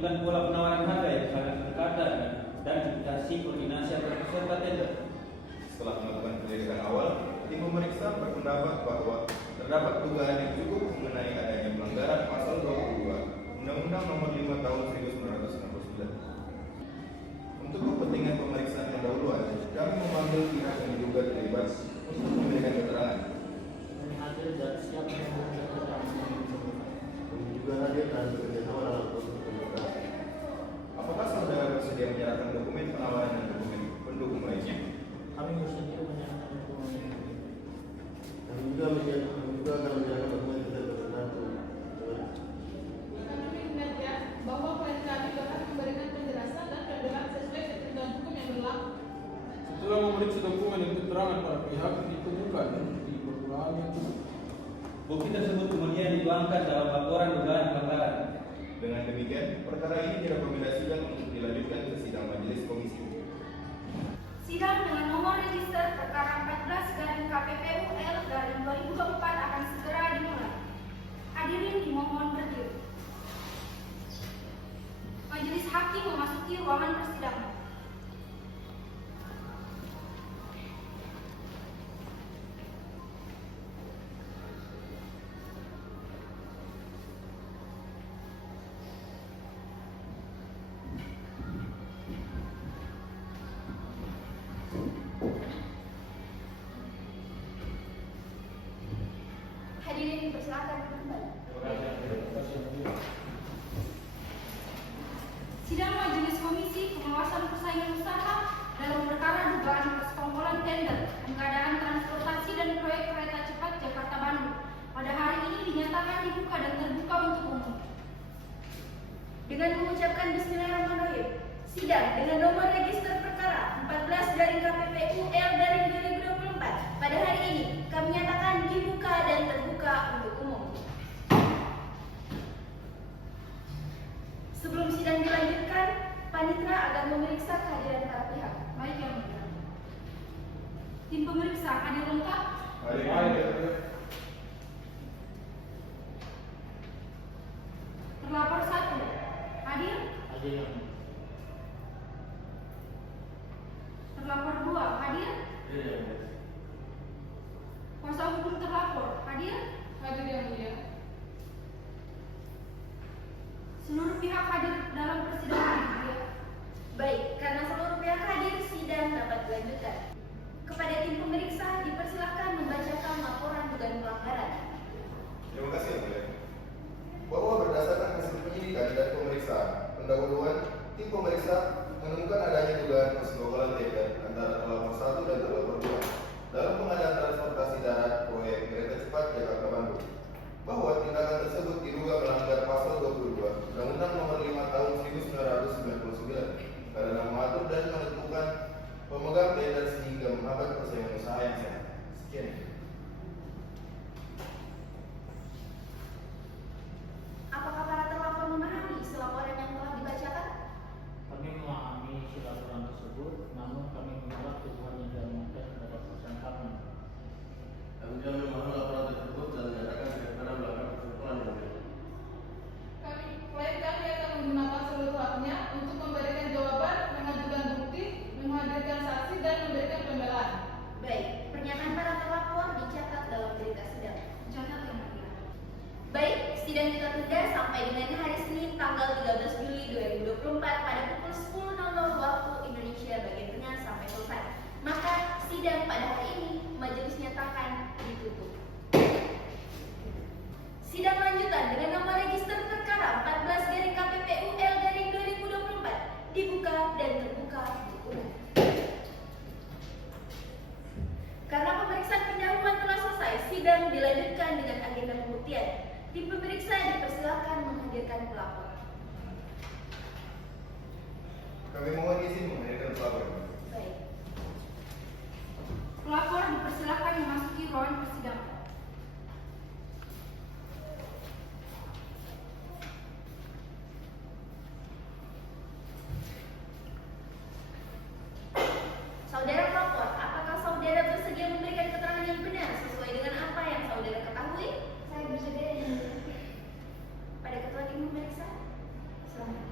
mengajukan pola penawaran harga yang sangat terkata dan investasi koordinasi antar peserta tender. Setelah melakukan penyelidikan awal, tim pemeriksa berpendapat bahwa terdapat dugaan yang cukup mengenai adanya pelanggaran pasal 22 Undang-Undang Nomor 5 Tahun 1999. Untuk kepentingan pemeriksaan pendahuluan, kami memanggil pihak yang diduga terlibat untuk memberikan keterangan. Hadir dan siap memberikan keterangan. Juga hadir dan bekerjasama dalam proses penyidikan. Apakah saudara bersedia menyerahkan dokumen penawaran dan dokumen pendukung lainnya? Kami bersedia menyerahkan dokumen ini. Kami juga akan menyerahkan dokumen kita berkenan untuk Kami mengingatkan bahwa klien kami dapat memberikan penjelasan dan pembelaan sesuai ketentuan hukum yang berlaku. Setelah memeriksa dokumen dan keterangan para pihak ditemukan di permulaan yang cukup. Bukti tersebut kemudian dituangkan dalam laporan dugaan pelanggaran. Dengan demikian, perkara ini direkomendasikan untuk dilanjutkan ke sidang majelis komisi. Sidang dengan nomor register perkara 14/KPPU-L/2024 akan segera dimulai. Hadirin dimohon berdiri. Majelis Hakim memasuki ruangan persidangan. Hadirin dipersilakan kembali. Sidang Majelis Komisi Pengawasan Persaingan Usaha dalam perkara dugaan persekongkolan tender pengadaan transportasi dan proyek kereta cepat Jakarta-Bandung pada hari ini dinyatakan dibuka dan terbuka untuk umum. Dengan mengucapkan Bismillahirrahmanirrahim, sidang dengan nomor register perkara 14/KPPU-L/2024 pada hari ini kami nyatakan dibuka dan terbuka untuk umum. Sebelum sidang dilanjutkan, Panitera akan memeriksa kehadiran para pihak. Mari yang mulia. Tim pemeriksa hadir lengkap. Terlapor 1 hadir. Hadir. Terlapor 2 hadir. Kuasa hukum terlapor hadir. Hadir yang mulia. Seluruh pihak hadir dalam persidangan. Baik, karena seluruh pihak hadir, sidang dapat dilanjutkan. Kepada tim pemeriksa dipersilakan membacakan laporan dugaan pelanggaran. Terima kasih, Yang Mulia. Bahwa berdasarkan hasil penyidikan dan pemeriksaan pendahuluan, tim pemeriksa menemukan adanya dugaan persekongkolan tender antara terlapor 1 dan terlapor 2 dalam pengadaan transportasi darat proyek kereta cepat Jakarta-Bandung. Bahwa tindakan tersebut diduga melanggar pasal 22 Undang-Undang Nomor 5 Tahun 1999 karena mengatur dan menentukan pemegang tender sehingga menghambat persaingan usaha yang sehat. Sekian. Apakah para terlapor memahami isi laporan yang telah dibacakan? Kami memahami isi laporan tersebut, namun kami menolak tuduhan yang diamankan terhadap perusahaan kami. Kami juga memahami laporan tersebut dan menyatakan daripada melakukan kesimpulan yang berbeda. Klien kami akan menggunakan seluruh haknya untuk memberikan jawaban, mengajukan bukti, menghadirkan saksi dan memberikan pembelaan. Baik, pernyataan para terlapor dicatat dalam berita sidang. Catat yang mulia. Baik, sidang kita tunda sampai dengan hari Senin tanggal 13 Juli 2024 pada pukul 10.00 waktu Indonesia bagian tengah sampai selesai. Maka sidang pada hari ini majelis nyatakan ditutup. Sidang lanjutan dengan nomor register perkara 14/KPPU-L/2024 dibuka dan terbuka untuk umum. Karena pemeriksaan pendahuluan telah selesai, sidang dilanjutkan dengan agenda pembuktian. Tim pemeriksa dipersilakan menghadirkan pelapor. Kami mohon izin menghadirkan pelapor. Baik. Pelapor dipersilakan memasuki ruangan persidangan. Saudara pelapor, apakah saudara bersedia memberikan keterangan yang benar sesuai dengan apa yang saudara ketahui? Saya bersedia. Pada ketua tim pemeriksa, silakan.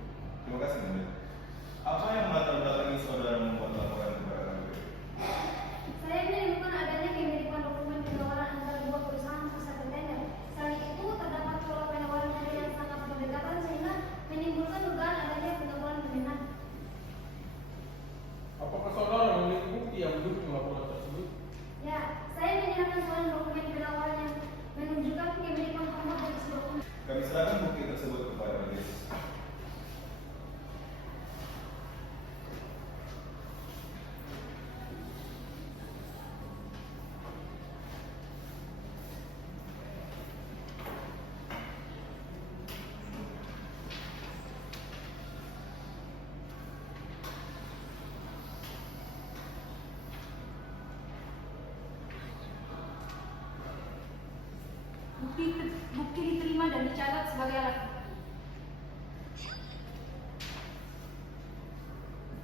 dicatat sebagai alat bukti.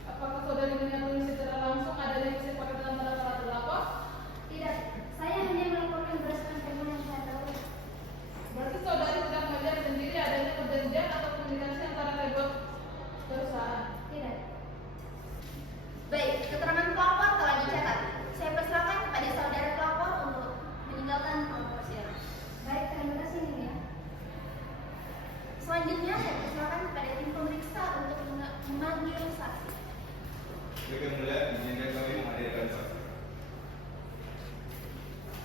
Apakah saudari mengetahui secara langsung adanya kesepakatan antara para terdakwa? Tidak, saya hanya melaporkan berdasarkan temuan yang saya tahu. Berarti saudari tidak melihat sendiri adanya perjanjian atau komunikasi antara kedua perusahaan? Tidak. Baik, keterangan pelapor telah dicatat. Saya persilakan kepada saudara pelapor untuk meninggalkan ruang persidangan. Baik, terima kasih Nyonya. Selanjutnya saya persilakan kepada tim pemeriksa untuk memanggil saksi. Baik yang mulia, izinkan kami menghadirkan saksi.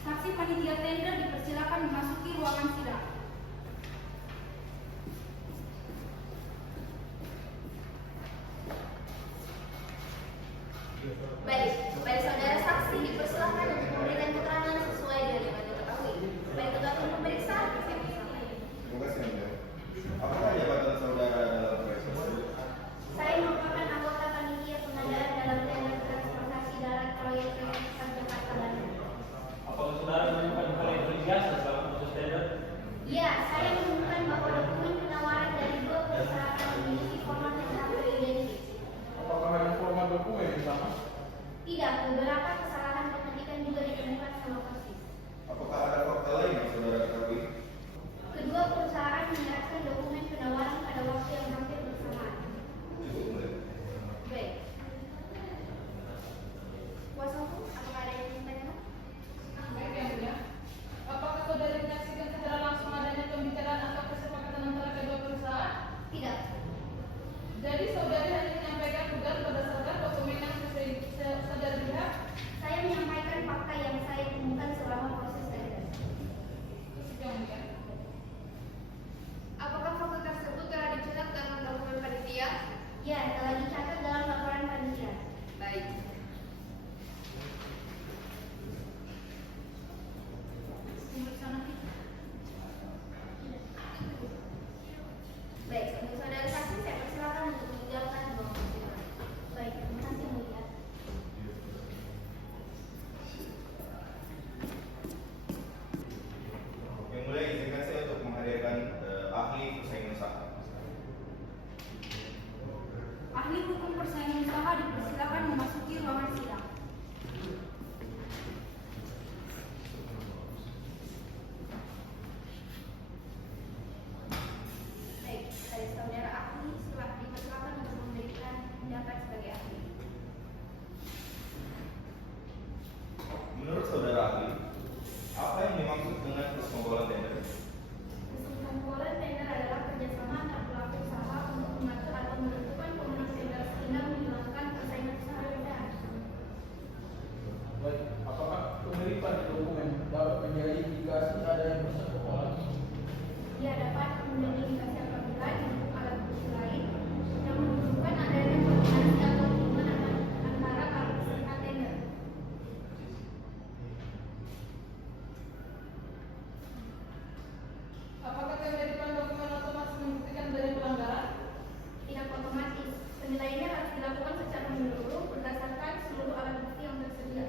Saksi panitia tender dipersilakan memasuki ruangan sidang. Baik, kepada saudara saksi dipersilakan untuk memberikan keterangan sesuai dengan yang Anda ketahui. Baik, ketua tim pemeriksa, dipersilakan. Terima kasih yang mulia. Apakah jabatan saudara dalam proyek tersebut? Saya merupakan anggota panitia pengadaan dalam tender transportasi darat proyek Kereta Jakarta Bandung. Apakah saudara menemukan hal yang berjasa selama proses tender? Ya, saya menemukan bahwa dokumen penawaran dari dua perusahaan memiliki format yang tak beridentik. Apakah hanya format dokumen yang sama? Tidak, beberapa kesalahan ketikan juga ditemukan sama persis. Apakah ada fakta lain yang saudara ketahui? Kedua perusahaan menyerahkan dokumen penawaran pada waktu yang hampir bersamaan. Cukup mulia. Baik. Kuasa hukum, apakah ada yang ingin ditanyakan? Baik yang mulia. Apakah saudari menyaksikan secara langsung adanya pembicaraan atau kesepakatan antara kedua perusahaan? Tidak. Jadi saudari hanya menyampaikan tugas berdasarkan dokumen yang saudari lihat? Saya menyampaikan fakta yang saya temukan selama proses tender. Yang mulia. Apakah fakta tersebut telah dicatat dalam dokumen panitia? Ya, telah dicatat dalam laporan panitia. Baik. Baik, untuk saudara saksi saya persilakan untuk meninggalkan ruang persidangan. Baik, terima kasih mulia. Yang mulia, izinkan saya untuk menghadirkan ahli persaingan usaha. Ahli hukum persaingan usaha dipersilakan memasuki ruangan sidang. Baik, dari saudara ahli dipersilakan untuk memberikan pendapat sebagai ahli. Menurut saudara ahli, apa yang dimaksud dengan persekongkolan tender? Persekongkolan tender adalah kerjasama antar pelaku usaha untuk mengatur atau menentukan pemenang tender sehingga menghilangkan persaingan usaha rendah. Baik, apakah pemilikan dokumen dapat menjadi indikasi adanya persekongkolan? Ia dapat mengidentifikasi apabila didukung alat bukti lain yang menunjukkan adanya koordinasi atau hubungan antara para peserta tender. Apakah pemilikan dokumen otomatis membuktikan adanya pelanggaran? Tidak otomatis, penilaiannya harus dilakukan secara menyeluruh berdasarkan seluruh alat bukti yang tersedia.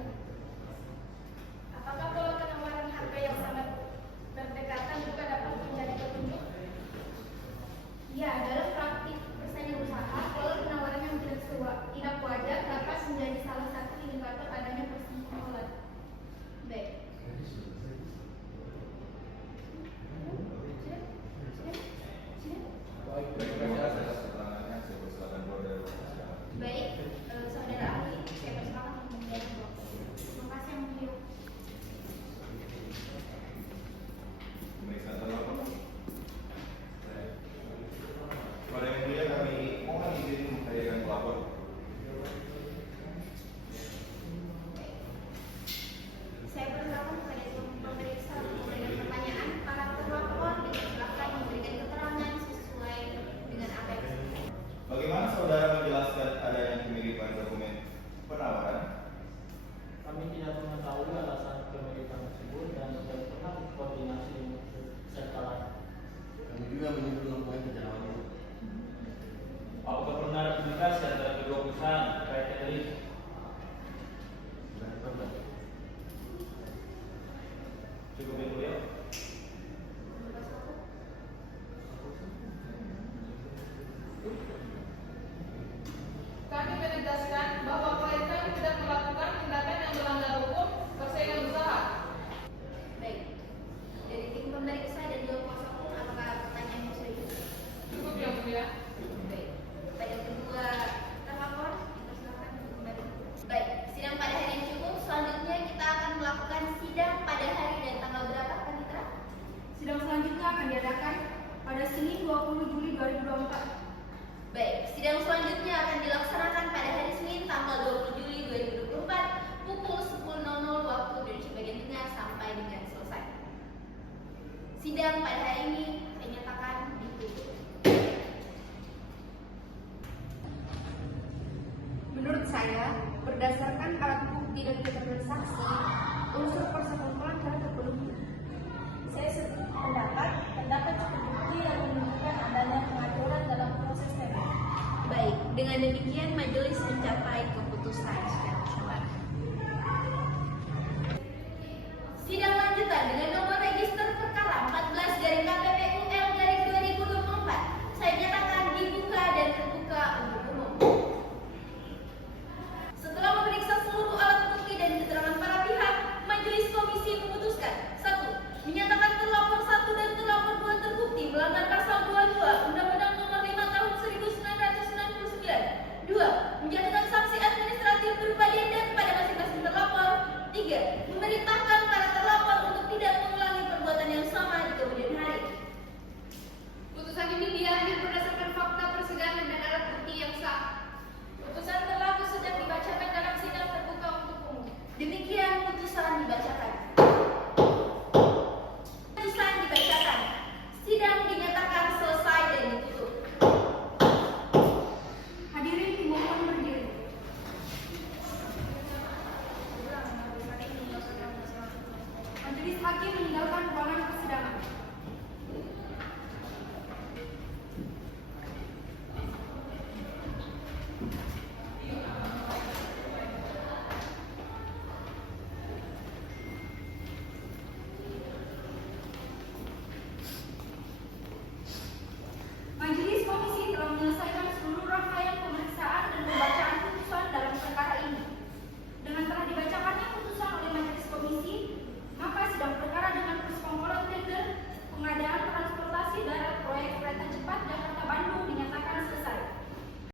Apakah pola penawaran harga yang sangat berdekatan juga dapat menjadi petunjuk? Ya, dalam praktik persaingan usaha, pola penawaran yang tidak wajar dapat menjadi salah satu indikator adanya persekongkolan. Baik. Baik, Baik, terima terima kasih kasih. atas keterangannya. Saya persilakan keluar dari ruang persidangan. Baik, saudara ahli, saya persilakan untuk menjadi dokter. Terima kasih yang mulia. Pemeriksaan terlapor. Kepada yang mulia, kami mohon izin menghadirkan pelapor. Saya persilakan kepada tim pemeriksa untuk memberikan pertanyaan. Para terlapor dipersilakan memberikan keterangan sesuai dengan apa yang disampaikan. Bagaimana saudara menjelaskan adanya kemiripan dokumen penawaran? Kami tidak mengetahui alasan pemilikan tersebut dan tidak pernah berkoordinasi dengan peserta lain. Kami juga menyebut dokumen kejerawatan itu. Apakah pernah ada komunikasi antara kedua perusahaan terkait tender ini? Cukup yang mulia. menegaskan bahwa klien kami tidak melakukan tindakan yang melanggar hukum persaingan usaha. Baik. Dari tim pemeriksa dan juga kuasa hukum, apakah pertanyaan yang sudah cukup? Cukup yang mulia. Baik. Pertanyaan kedua, terlapor, dipersilakan untuk kembali. Baik. Sidang pada hari yang cukup. Selanjutnya kita akan melakukan sidang pada hari dan tanggal berapa, Panitra? Sidang selanjutnya akan diadakan pada Senin 20 Juli 2024. Baik, sidang selanjutnya akan dilaksanakan pada hari Senin tanggal 20 Juli 2024 pukul 10.00 waktu Indonesia bagian tengah sampai dengan selesai. Sidang pada hari ini saya nyatakan ditutup. Menurut saya, berdasarkan alat bukti dan keterangan saksi, unsur persekongkolan telah terpenuhi. Saya pendapat cukup bukti yang menunjukkan adanya pengaturan dalam proses tender. Baik, dengan demikian majelis mencapai keputusan secara musyawarah.